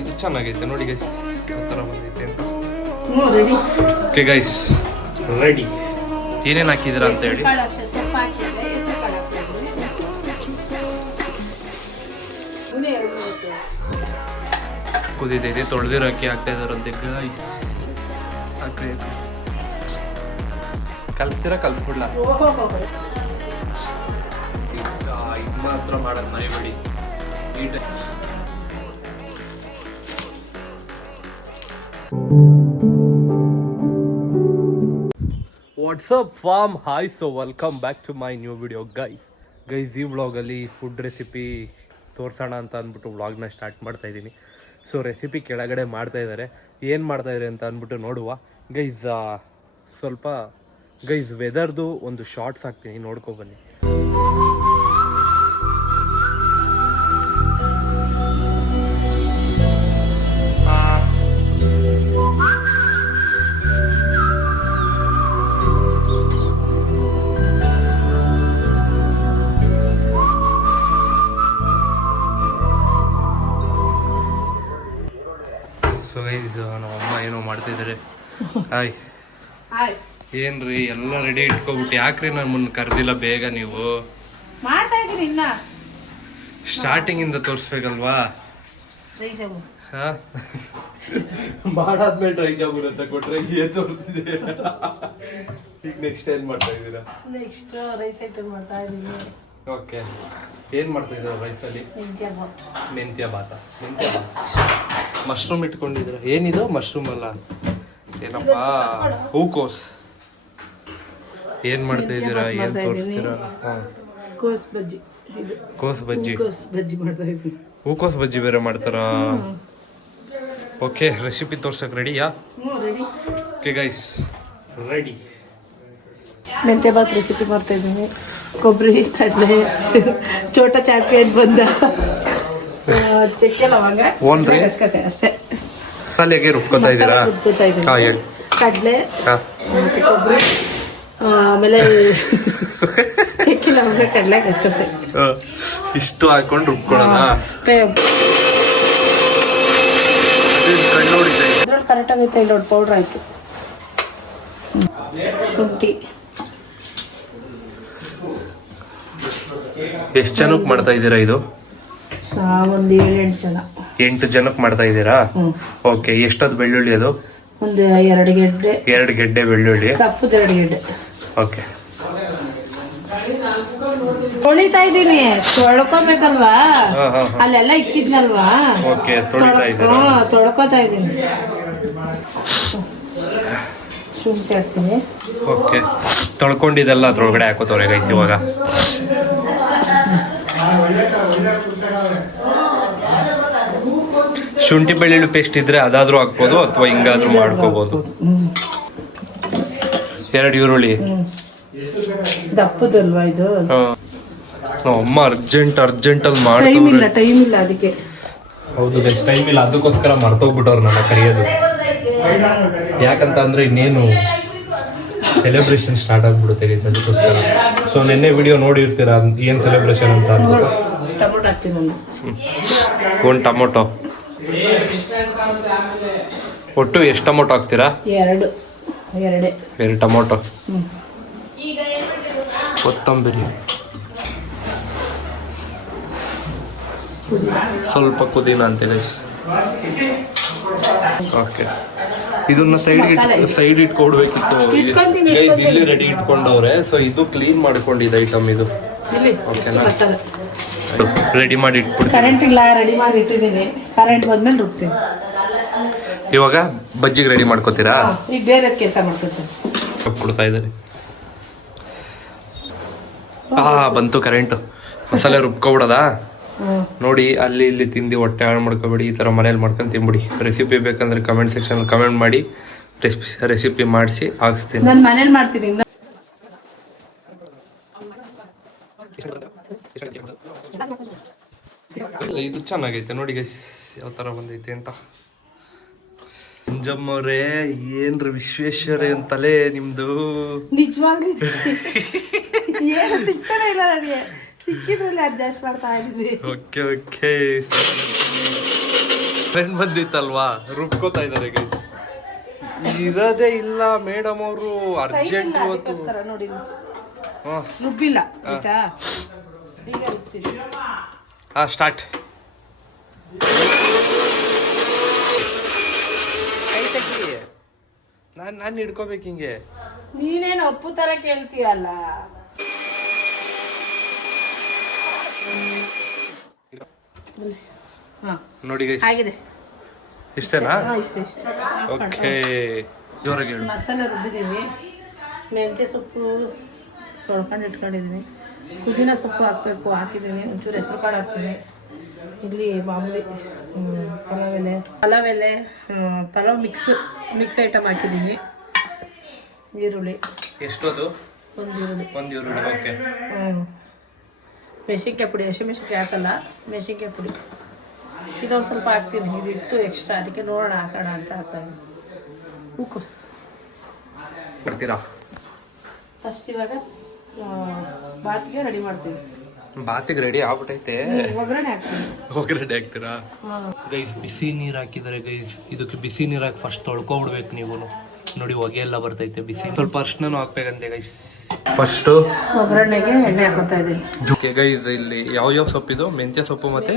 ಇದು ಚೆನ್ನಾಗೈತೆ ನೋಡಿ ಗೈಸ್ ಯಾವ ಥರ ಬಂದೈತೆ ಅಂತ. ರೆಡಿ. Okay guys ready. ಏನೇನು ಹಾಕಿದ್ದೀರಾ ಅಂತ ಹೇಳಿ. ಕುದಿದೈತೆ, ತೊಳೆದಿರೋ ಅಕ್ಕಿ ಹಾಕ್ತಾ ಇದಾರಂತೆ ಗೈಸ್. ಹಾಕ್ರಿ ಕಲ್ಸ್ತೀರಾ ಕಲ್ಸ್ಬಿಡ್ಲಾ? ಇದು ಮಾತ್ರ ಮಾಡೋದು ನಾಯಿ ಬಿಡಿ. What's up fam hi, so welcome back to my new video guys. ಈ ವ್ಲಾಗಲ್ಲಿ ಫುಡ್ ರೆಸಿಪಿ ತೋರಿಸೋಣ ಅಂತ ಅಂದ್ಬಿಟ್ಟು ವ್ಲಾಗ್ನ ಸ್ಟಾರ್ಟ್ ಮಾಡ್ತಾ ಇದ್ದೀನಿ. ಸೊ ರೆಸಿಪಿ ಕೆಳಗಡೆ ಮಾಡ್ತಾಯಿದ್ದಾರೆ, ಏನು ಮಾಡ್ತಾಯಿದ್ದಾರೆ ಅಂತ ಅಂದ್ಬಿಟ್ಟು ನೋಡುವ ಗೈಸ್. ಸ್ವಲ್ಪ ಗೈಸ್ ವೆದರ್ದು ಒಂದು ಶಾರ್ಟ್ಸ್ ಹಾಕ್ತೀನಿ, ನೋಡ್ಕೊಬನ್ನಿ. ಸೊ ಗೈಸ್ ನಮ್ಮಮ್ಮ ಏನೋ ಮಾಡ್ತಿದ್ದಾರೆ. ಹಾಯ್ ಏನ್ರಿ ಎಲ್ಲ ರೆಡಿ ಇಟ್ಕೊಬಿಟ್ಟು ಯಾಕ್ರಿ ನಮ್ಮನ್ನ ಕರ್ದಿಲ್ಲ ಬೇಗ? ನೀವು ಮಾಡ್ತಾ ಇದೀನಿ ಇನ್ನ ಸ್ಟಾರ್ಟಿಂಗ್ ಇಂದ ತೋರಿಸ್ಬೇಕಲ್ವಾ? ಮಾಡಾದ್ಮೇಲೆ ಟ್ರೈ ಜಾಬೂನ್ ಅಂತ ಕೊಟ್ರೆ ಏನ್ ತೋರಿಸಿದೆ. ಈಗ ನೆಕ್ಸ್ಟ್ ಏನ್ ಮಾಡ್ತಾ ಇದ್ದೀರಾ? ನೆಕ್ಸ್ಟ್ ರೈಸ್ ಐಟಮ್ ಮಾಡ್ತಾ ಇದೀನಿ. ಓಕೆ, ಏನ್ ಮಾಡ್ತಾ ಇದ್ದೀರಾ ರೈಸಲ್ಲಿ? ಮೆಂತ್ಯ ಬಾತ. ಮಶ್ರೂಮ್ ಇಟ್ಕೊಂಡಿದ್ದೀರಾ? ಏನಿದು ಮಶ್ರೂಮ್ ಅಲ್ಲ, ಏನಪ್ಪಾ ಹೂಕೋಸ್. ಏನ್ ಮಾಡ್ತಾ ಇದ್ದೀರಾ? ಏನ್ ತೋರಿಸ್ತೀರಾ? ಕೋಸ್ ಬಜ್ಜಿ. ಕೋಸ್ ಬಜ್ಜಿ ಮಾಡ್ತಾ ಇದ್ದೀನಿ. ಹೂಕೋಸ್ ಬಜ್ಜಿ ಬೇರೆ ಮಾಡ್ತಾರಾ? ಓಕೆ, ರೆಸಿಪಿ ತೋರ್ಸಕ್ ರೆಡಿಯಾ? ರೆಡಿ. Okay guys ready. ಮೆಂತ್ಯ ಬಾತ್ ರೆಸಿಪಿ ಮಾಡ್ತಾ ಇದ್ದೀನಿ. ಕೊಬ್ಬರಿ, ಕಡಲೆ, ಚೋಟ ಚಾಟ್ಪೇಟ್ ಬಂದ, ಚಕ್ಕೆ ಲವಂಗ, ಗಸಗಸೆ ಅಷ್ಟೇ. ಮಸಾಲೆಗೆ ರುಬ್ಕೊತಾ ಇದ್ದೀರಾ? ರುಬ್ಕೊತಾ ಇದ್ದೀನಿ. ಕಡಲೆ, ಕೊಬ್ಬರಿ, ಆಮೇಲೆ ಚಕ್ಕೆ ಲವಂಗ, ಕಡಲೆ, ಗಸಗಸೆ ಇಷ್ಟು ಹಾಕೊಂಡು ರುಬ್ಕೊಳ್ಳೋಣ. ಇದ್ರಲ್ಲಿ ಕರೆಕ್ಟ್ ಆಗೈತೆ. ಇಲ್ಲಿ ನೋಡಿ ಪೌಡ್ರ್ ಆಯ್ತು. ಶುಂಠಿ. ಎಷ್ಟು ಜನಕ್ಕೆ ಮಾಡ್ತಾ ಇದ್ದೀರಾ ಇದು? ಒಂದು 7-8 ಜನ. 8 ಜನಕ್ಕೆ ಮಾಡ್ತಾ ಇದ್ದೀರಾ? ಓಕೆ, ಎಷ್ಟೊತ್ತು ಬೆಳ್ಳುಳ್ಳಿ ಅದು? ಒಂದು 2 ಗೆಡ್ಡೆ. 2 ಗೆಡ್ಡೆ ಬೆಳ್ಳುಳ್ಳಿ. ಕಪ್ಪು 2 ಗೆಡ್ಡೆ. ಓಕೆ, ತೊಳಿತಾ ಇದ್ದೀನಿ. ತೊಳ್ಕೊಬೇಕಲ್ವಾ, ಅಲ್ಲೆಲ್ಲ ಇಕ್ಕಿದ್ನಲ್ವಾ. ಓಕೆ, ತೊಳಿತಾ ಇದ್ದೀರಾ? ತೊಳ್ಕೊತಾ ಇದ್ದೀನಿ. ಶುಂಠಿ ಹಾಕ್ತೀನಿ. ಓಕೆ, ತೊಳ್ಕೊಂಡಿದ್ದೆಲ್ಲ ಅದ್ರೊಳಗಡೆ ಹಾಕೋತವ್ರೆ ಗೈಸ್ ಇವಾಗ. ಶುಂಠಿ ಬೆಳ್ಳುಳ್ಳಿ ಪೇಸ್ಟ್ ಇದ್ರೆ ಅದಾದ್ರೂ ಹಾಕ್ಬೋದು ಅಥವಾ ಹಿಂಗಾದ್ರೂ ಮಾಡ್ಕೋಬಹುದು. 2 ಈರುಳ್ಳಿ. ದಪ್ಪದಲ್ವಾ ಇದು? ಅಮ್ಮ ಅರ್ಜೆಂಟ್ ಅಲ್ಲಿ ಟೈಮ್ ಇಲ್ಲ ಅದಕ್ಕೆ. ಹೌದು ಗೈಸ್, ಟೈಮ್ ಇಲ್ಲ, ಅದಕ್ಕೋಸ್ಕರ ಮರ್ತೋಗ್ಬಿಟ್ಟವ್ರು ನನ್ನ ಕರೆಯೋದು. ಯಾಕಂತ ಅಂದ್ರೆ ಇನ್ನೇನು ಸೆಲೆಬ್ರೇಷನ್ ಸ್ಟಾರ್ಟ್ ಆಗ್ಬಿಡುತ್ತೆ ಗೈಸ್, ಅದಕ್ಕೋಸ್ಕರ. ಸೊ ನಿನ್ನೆ ವಿಡಿಯೋ ನೋಡಿರ್ತೀರಾ ಏನ್ ಸೆಲೆಬ್ರೇಷನ್ ಅಂತ ಅಂದ್ಬಿಟ್ಟು. ಟೊಮೊಟೊ ಹಾಕ್ತೀನಿ. ಒಂದು ಟೊಮೊಟೊ. ಒಟ್ಟು ಎಷ್ಟು ಟೊಮೊಟೊ ಹಾಕ್ತೀರಾ? 2 ಟೊಮೊಟೊ. ಕೊತ್ತಂಬರಿ ಸ್ವಲ್ಪ, ಪುದೀನ ಅಂತ ಗೈಸ್. ಓಕೆ, ಇದನ್ನ ಸೈಡ್ ಇಟ್ಕೊಡ್ಬೇಕಿತ್ತು ಗೈಸ್. ಇಲ್ಲಿ ರೆಡಿ ಇಟ್ಕೊಂಡವ್ರೆ. ಸೊ ಇದು ಕ್ಲೀನ್ ಮಾಡ್ಕೊಂಡಿದ್ದ ಐಟಮ್ ಇದು. ಓಕೆನಾ? ರೆಡಿ ಮಾಡಿ ಇಟ್ಬಿಡ್ತೀನಿ. ಕರೆಂಟ್ ಇಲ್ಲ, ರೆಡಿ ಮಾಡಿ ಇಟ್ಟಿದ್ದೀನಿ. ಕರೆಂಟ್ ಬಂದ್ಮೇಲೆ ರುಬ್ತೀನಿ. ಇವಾಗ ಬಜ್ಜಿಗೆ ರೆಡಿ ಮಾಡ್ಕೋತೀರಾ? ಈಗ ಬೇರೆ ಕೆಲಸ ಮಾಡ್ಕೊತೀನಿ. ಕೊಡ್ತಾ ಇದ್ದಾರೆ. ಬಂತು ಕರೆಂಟ್. ಮಸಾಲೆ ರುಬ್ಕೊಬಿಡೋದಾ? ನೋಡಿ, ಅಲ್ಲಿ ಇಲ್ಲಿ ತಿಂದು ಹೊಟ್ಟೆ ಹಾಳು ಮಾಡ್ಕೊಬೇಡಿ. ಈ ಥರ ಮನೇಲಿ ಮಾಡ್ಕೊಂಡು ತಿನ್ಬಿಡಿ. ರೆಸಿಪಿ ಬೇಕಂದ್ರೆ ಕಮೆಂಟ್ ಸೆಕ್ಷನ್ ಕಮೆಂಟ್ ಮಾಡಿ, ರೆಸಿಪಿ ಮಾಡಿಸಿ ಹಾಕ್ಸ್ತೀನಿ. ನಾನು ಮನೇಲಿ ಮಾಡ್ತೀನಿ. ಇದು ಚೆನ್ನಾಗೈತೆ ನೋಡಿ ಗೈಸ್ ಯಾವ ಥರ ಬಂದೈತೆ ಅಂತ. ಅಂಜಮ್ಮವ್ರೆ, ಏನ್ರಿ ವಿಶ್ವೇಶ್ವರೇ ಅಂತಲೇ ನಿಮ್ದು? ನಿಜವಾಗ್ಲೂ ಏನು ಸಿಗ್ತಾನೆ ಇಲ್ಲ ನನಗೆ. ಸಿಕ್ಕಿದ್ರಲ್ಲಿ ಅಡ್ಜಸ್ಟ್ ಮಾಡ್ತಾ ಇದ್ದೀವಿ. Okay okay. ಫ್ರೆಂಡ್ ಬಂದಿತ್ತಲ್ವಾ ರುಬ್ಕೋತಾ ಇದ್ದಾರೆ ಗೈಸ್. ಇರೋದೇ ಇಲ್ಲ ಮೇಡಮ್ ಅವರು ಅರ್ಜೆಂಟ್ ಇವತ್ತು. ನೋಡಿ ರುಬ್ಬಿಲ್ಲ ಆಯ್ತಾ, ಈಗ ರುಬ್ತೀನಿ. ಸ್ಟಾರ್ಟ್. ನಾನು ಹಿಡ್ಕೋಬೇಕು ಹಿಂಗೆ. ನೀನೇನು ಅಪ್ಪು ತರ ಕೇಳ್ತೀಯಲ್ಲ. ನೋಡಿ ಗೈಸ್ ಆಗಿದೆ. ಇಷ್ಟೇನಾ? ಇಷ್ಟೇ. ಓಕೆ, ಜೋರಾಗಿ ಹೇಳು. ಮಸಾಲೆ ರುಬ್ಬಿದ್ದೀವಿ. ಮೆಂತ್ಯ ಸೊಪ್ಪು ತೊಳ್ಕೊಂಡು ಇಟ್ಕೊಂಡಿದ್ದೀನಿ. ಪುದೀನ ಸೊಪ್ಪು ಹಾಕಬೇಕು, ಹಾಕಿದ್ದೀನಿ. ಒಂಚೂರು ಹೆಸರು ಕಾಳು ಹಾಕ್ತೀನಿ. ಇಲ್ಲಿ ಮಾಮೂಲಿ ಪಲಾವ್ ಎಲೆ ಪಲಾವ್ ಮಿಕ್ಸ್ ಐಟಮ್ ಹಾಕಿದ್ದೀನಿ. ಈರುಳ್ಳಿ ಎಷ್ಟು? ಅದು ಒಂದು ಈರುಳ್ಳಿ. ಓಕೆ. ಮೆಣಸಿನ್ಕಾಯಿ ಪುಡಿ, ಹಸಿಮೆಣಸಿನ್ಕಾಯಿ ಹಾಕಲ್ಲ, ಮೆಣಸಿನ್ಕಾಯಿ ಪುಡಿ ಇದೊಂದು ಸ್ವಲ್ಪ ಹಾಕ್ತೀನಿ. ಇದಿತ್ತು ಎಕ್ಸ್ಟ್ರಾ, ಅದಕ್ಕೆ ನೋಡೋಣ ಹಾಕೋಣ ಅಂತ ಹಾಕ್ತಾಯಿದ್ದೀನಿ. ಹೂಕೋಸು ಕೊಡ್ತೀರಾ ಫಸ್ಟ್. ಇವಾಗ ಬಾತಿಗೆ ರೆಡಿ ಮಾಡ್ತೀನಿ. ಬಾತಿಗೆ ರೆಡಿ ಆಗ್ಬಿಟ್ಟೈತೆ. ಒಗ್ಗರಣೆ ಹಾಕ್ತೀನಿ. ಒಗ್ಗರಣೆ ಹಾಕ್ತೀರಾ ಗೈಸ್? ಬಿಸಿ ನೀರು ಹಾಕಿದ್ದಾರೆ ಗೈಸ್. ಇದಕ್ಕೆ ಬಿಸಿ ನೀರು ಹಾಕಿ ಫಸ್ಟ್ ತೊಳ್ಕೊಬಿಡ್ಬೇಕು ನೀವು. ನೋಡಿ ಹೊಗೆ ಎಲ್ಲ ಬರ್ತೈತೆ. ಬಿಸಿ ಸ್ವಲ್ಪ ಅರ್ಶಿನೂ ಹಾಕ್ಬೇಕಂತೆ ಗೈಸ್. ಫಸ್ಟ್ ಒಗ್ಗರಣೆಗೆ ಎಣ್ಣೆ ಹಾಕೋತಾ ಇದ್ದೀನಿ. ಗೈಸ್ ಇಲ್ಲಿ ಯಾವ ಸೊಪ್ಪಿದು? ಮೆಂತ್ಯ ಸೊಪ್ಪು ಮತ್ತೆ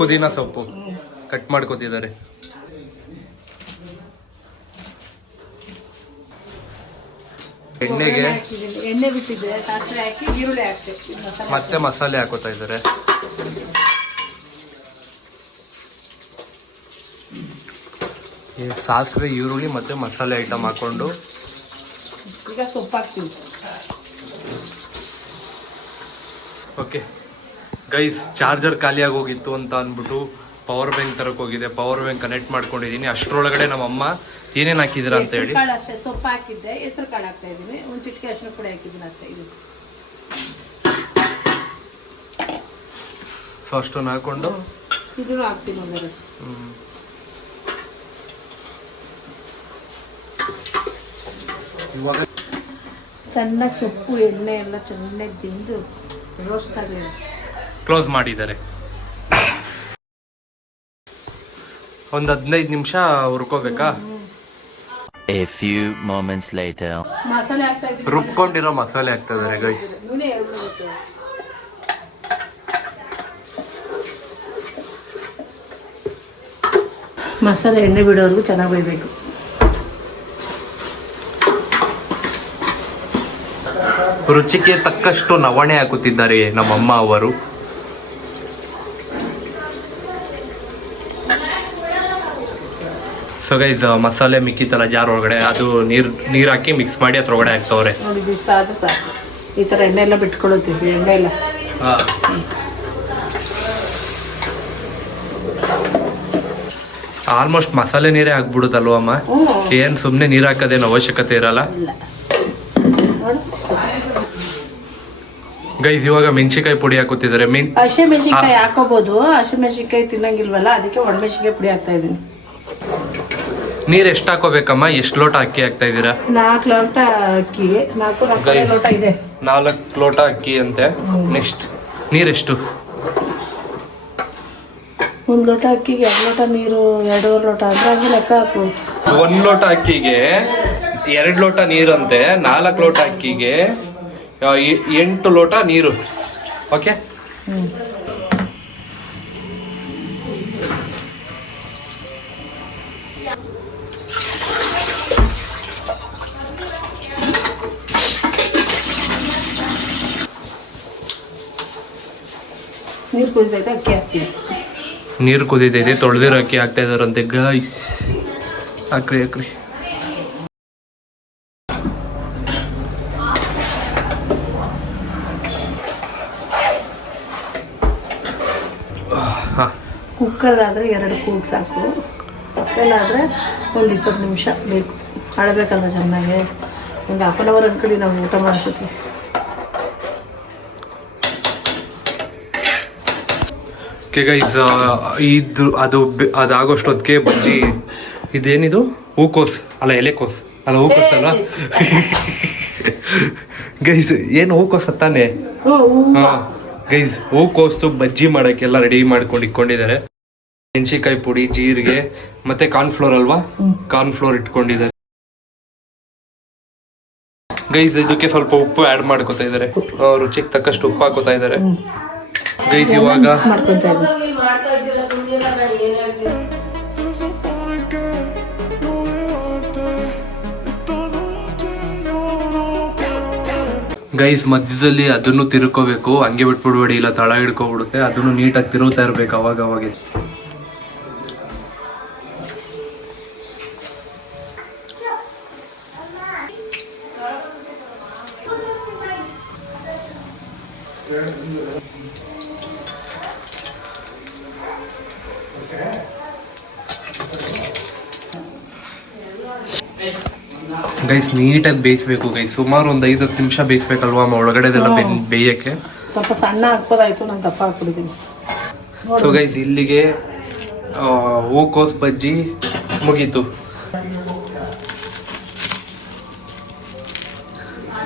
ಪುದೀನ ಸೊಪ್ಪು ಕಟ್ ಮಾಡ್ಕೋತಿದ್ದಾರೆ. ಎಣ್ಣೆಗೆ ಎಣ್ಣೆ ಬಿಟ್ಟಿದ್ದೆ, ಸಾಸಿವೆ ಹಾಕಿ ಈರುಳ್ಳಿ ಹಾಕಿ ಮತ್ತೆ ಮಸಾಲೆ ಹಾಕೋತಾ ಇದ್ದಾರೆ. ಸಾಸಿವೆ, ಈರುಳ್ಳಿ ಮತ್ತೆ ಮಸಾಲೆ ಐಟಮ್ ಹಾಕೊಂಡು ಈಗ ಸೊಪ್ಪು ಹಾಕ್ತೀವಿ. ಓಕೆ ಗೈಸ್, ಚಾರ್ಜರ್ ಖಾಲಿಯಾಗಿ ಹೋಗಿತ್ತು ಅಂತ ಅಂದ್ಬಿಟ್ಟು ಪವರ್ ಬ್ಯಾಂಕ್ ತರಕ್ಕೆ ಹೋಗಿದೆ. ಪವರ್ ಬ್ಯಾಂಕ್ ಕನೆಕ್ಟ್ ಮಾಡ್ಕೊಂಡಿದ್ದೀನಿ. ಅಷ್ಟರೊಳಗಡೆ ನಮ್ಮಮ್ಮ ಏನೇನು ಹಾಕಿದ್ದೀರಾ ಅಂತ ಹೇಳಿ. ಅಷ್ಟೇ ಸೊಪ್ಪು ಹಾಕಿದ್ದೆ, ಹೆಸರು ಕಾಳು ಹಾಕ್ತಾ ಇದ್ದೀನಿ. ಒಂದು ಚಿಟಿಕೆ ಅರಿಶಿನ ಪುಡಿ ಹಾಕಿದ್ದೀನಿ ಅಷ್ಟೇ. ಇದು ಸೊ ಅಷ್ಟೊಂದು ಹಾಕೊಂಡು ಇದನ್ನು ಹಾಕ್ತೀನಿ ಒಂದೆರಡು. ಇವಾಗ ಚೆನ್ನಾಗಿ ಸೊಪ್ಪು ಎಣ್ಣೆ ಎಲ್ಲ ಚೆನ್ನಾಗಿ ತಿಂದು ರೋಸ್ಟ್ ಆಗಲಿ. ಕ್ಲೋಸ್ ಮಾಡಿದ್ದಾರೆ. ಒಂದು 15 ನಿಮಿಷ ಹುರ್ಕೋಬೇಕಾ? A few moments later. ಮಸಾಲೆ ಹಾಕ್ತಾ ಇದ್ದೀನಿ. ರುಬ್ಕೊಂಡಿರೋ ಮಸಾಲೆ ಹಾಕ್ತಾ ಇದ್ದಾರೆ ಗೈಸ್. ನೀನೇ ಹೇಳ್ಬಿಡುತ್ತೆ. ಮಸಾಲೆ ಎಣ್ಣೆ ಬಿಡೋವರೆಗೂ ಚೆನ್ನಾಗಿ ಬೇಯಬೇಕು. ರುಚಿಗೆ ತಕ್ಕಷ್ಟು ನವಣೆ ಹಾಕುತ್ತಿದ್ದಾರೆ ನಮ್ಮಮ್ಮ ಅವರು. ಸೊ ಗೈಸ್, ಮಸಾಲೆ ಮಿಕ್ಕಿತ್ತಲ್ಲ ಜಾರ್ ಒಳಗಡೆ, ಅದು ನೀರು ಹಾಕಿ ಮಿಕ್ಸ್ ಮಾಡಿ ಅದ್ರೊಳಗಡೆ ಹಾಕ್ತವ್ರೆ. ನೋಡಿ ಇಷ್ಟ ಆದ್ರೆ ಸಾಕು. ಈ ಥರ ಎಣ್ಣೆ ಎಲ್ಲ ಬಿಟ್ಕೊಳುತ್ತೀವಿ. ಎಣ್ಣೆ ಎಲ್ಲ ಆಲ್ಮೋಸ್ಟ್ ಮಸಾಲೆ ನೀರೇ ಹಾಕ್ಬಿಡುತ್ತಲ್ವಮ್ಮ? ಏನ್ ಸುಮ್ಮನೆ ನೀರು ಹಾಕೋದೇನು ಅವಶ್ಯಕತೆ ಇರಲ್ಲ ಗೈಸ್. ಇವಾಗ ಮೆಣಸಿನ್ಕಾಯಿ ಪುಡಿ ಹಾಕುತ್ತಿದ್ದಾರೆ. ಹಸಿ ಮೆಣಸಿನ್ಕಾಯಿ ಹಾಕೋಬಹುದು. ಹಸಿ ಮೆಣಸಿನ್ಕಾಯಿ ತಿನ್ನಂಗಿಲ್ವಲ್ಲ, ಅದಕ್ಕೆ ಒಣಮೆಣಸಿನ್ಕಾಯಿ ಪುಡಿ ಹಾಕ್ತಾ ಇದ್ದೀನಿ. ನೀರ್ ಎಷ್ಟು ಹಾಕೋಬೇಕಮ್ಮ? ಎಷ್ಟು ಲೋಟ ಅಕ್ಕಿ ಹಾಕ್ತಾ ಇದ್ದೀರಾ? 4 ಲೋಟ ಅಕ್ಕಿ. 4 ಲೋಟ ಇದೆ. 4 ಲೋಟ ಅಕ್ಕಿ ಅಂತೆ. ನೆಕ್ಸ್ಟ್ ನೀರೆಷ್ಟು? 1 ಲೋಟ ಅಕ್ಕಿಗೆ 2 ಲೋಟ ನೀರು, 2.5 ಲೋಟ ಅಂದ್ರೆ ಹಂಗೆ ಲೆಕ್ಕ ಹಾಕು. 1 ಲೋಟ ಅಕ್ಕಿಗೆ 2 ಲೋಟ ನೀರಂತೆ. 4 ಲೋಟ ಅಕ್ಕಿಗೆ 8 ಲೋಟ ನೀರು. ಓಕೆ. ನೀರು ಕುದಿದೈತೆ, ಅಕ್ಕಿ ಹಾಕ್ತೀವಿ. ನೀರು ಕುದಿತೈತೆ, ತೊಳೆದಿರೋ ಅಕ್ಕಿ ಹಾಕ್ತಾ ಇದಾರಂತೆ ಗೈಸ್. ಹಾಕ್ರಿ. ಕುಕ್ಕರ್ ಆದರೆ 2 ಕೂಗು ಸಾಕು. ಆದರೆ ಒಂದು 20 ನಿಮಿಷ ಬೇಕು. ಆಡಬೇಕಲ್ಲ ಚೆನ್ನಾಗಿ. ಒಂದು ಹಾಫ್ ಆನ್ ಅವರ್ ಅಂದ್ಕೊಳ್ಳಿ ನಾವು ಊಟ ಮಾಡಿಸ್ತೀವಿ. ಓಕೆ ಗೈಸ್, ಇದು ಅದಾಗೋಷ್ಟೊತ್ತಿಗೆ ಬಜ್ಜಿ. ಇದೇನಿದು? ಹೂಕೋಸ್ ಅಲ್ಲ, ಎಲೆಕೋಸ್ ಅಲ್ಲ, ಹೂಕೋಸ್ ಅಲ್ಲ ಗೈಸ್. ಏನು ಹೂಕೋಸ್ ತಾನೆ? ಗೈಸ್, ಹೂಕೋಸು ಬಜ್ಜಿ ಮಾಡೋಕ್ಕೆಲ್ಲ ರೆಡಿ ಮಾಡ್ಕೊಂಡು ಇಟ್ಕೊಂಡಿದ್ದಾರೆ. ಮೆಣಸಿಕಾಯಿ ಪುಡಿ, ಜೀರಿಗೆ ಮತ್ತೆ ಕಾರ್ನ್ಫ್ಲೋರ್ ಅಲ್ವಾ, ಕಾರ್ನ್ಫ್ಲೋರ್ ಇಟ್ಕೊಂಡಿದ್ದಾರೆ ಗೈಸ್. ಇದಕ್ಕೆ ಸ್ವಲ್ಪ ಉಪ್ಪು ಆ್ಯಡ್ ಮಾಡ್ಕೋತಾ ಇದ್ದಾರೆ, ರುಚಿಗೆ ತಕ್ಕಷ್ಟು ಉಪ್ಪು ಹಾಕೋತಾ ಇದ್ದಾರೆ ಗೈಸ್. ಇವಾಗ ಮಾಡ್ಕೊತಾ ಇದ್ದೀನಿ. ಗೈಸ್ ಮಧ್ಯದಲ್ಲಿ ಅದನ್ನು ತಿರ್ಕೋಬೇಕು, ಹಂಗೆ ಬಿಟ್ಬಿಡ್ಬೇಡಿ, ಇಲ್ಲ ತಳ ಹಿಡ್ಕೊಬಿಡುತ್ತೆ. ಅದನ್ನು ನೀಟಾಗಿ ತಿರುಗ್ತಾ ಇರ್ಬೇಕು ಅವಾಗ ಅವಾಗ. ಗೈಸ್ ನೀಟಾಗಿ ಬೇಯಿಸ್ಬೇಕು ಗೈಸ್, ಸುಮಾರು ಒಂದು 5-10 ನಿಮಿಷ ಬೇಯಿಸ್ಬೇಕಲ್ವಾ ಒಳಗಡೆದೆಲ್ಲ ಬೇಯಕ್ಕೆ. ಸ್ವಲ್ಪ ಸಣ್ಣ ಹಾಕ್ಬೋದಾಯ್ತು, ನಾನು ದಪ್ಪ ಹಾಕ್ಬಿಟ್ಟಿದ್ದೀನಿ. ಸೊ ಗೈಸ್ ಇಲ್ಲಿಗೆ ಹೂಕೋಸ್ ಬಜ್ಜಿ ಮುಗೀತು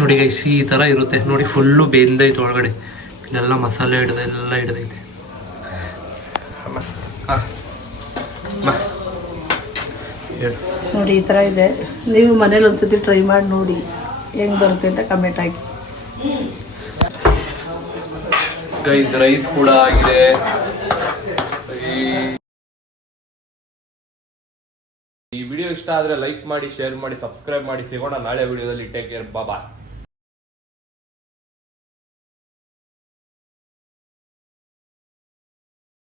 ನೋಡಿ ಗೈಸ್. ಈ ಥರ ಇರುತ್ತೆ ನೋಡಿ, ಫುಲ್ಲು ಬೆಂದೈತೆ ಒಳಗಡೆ, ಇಲ್ಲೆಲ್ಲ ಮಸಾಲೆ ಎಲ್ಲ ಹಿಡ್ದೈತೆ. ನೋಡಿ ಈ ಥರ ಇದೆ. ನೀವು ಮನೇಲಿ ಒಂದ್ಸತಿ ಟ್ರೈ ಮಾಡಿ ನೋಡಿ ಹೆಂಗೆ ಬರುತ್ತೆ ಅಂತ ಕಮೆಂಟ್ ಹಾಕಿ ಗೈಸ್. ರೈಸ್ ಕೂಡ ಆಗಿದೆ. ಈ ವಿಡಿಯೋ ಇಷ್ಟ ಆದರೆ ಲೈಕ್ ಮಾಡಿ, ಶೇರ್ ಮಾಡಿ, ಸಬ್ಸ್ಕ್ರೈಬ್ ಮಾಡಿ. ಸಿಗೋಣ ನಾಳೆ ವಿಡಿಯೋದಲ್ಲಿ. ಟೇಕ್ ಕೇರ್, ಬಾಯ್.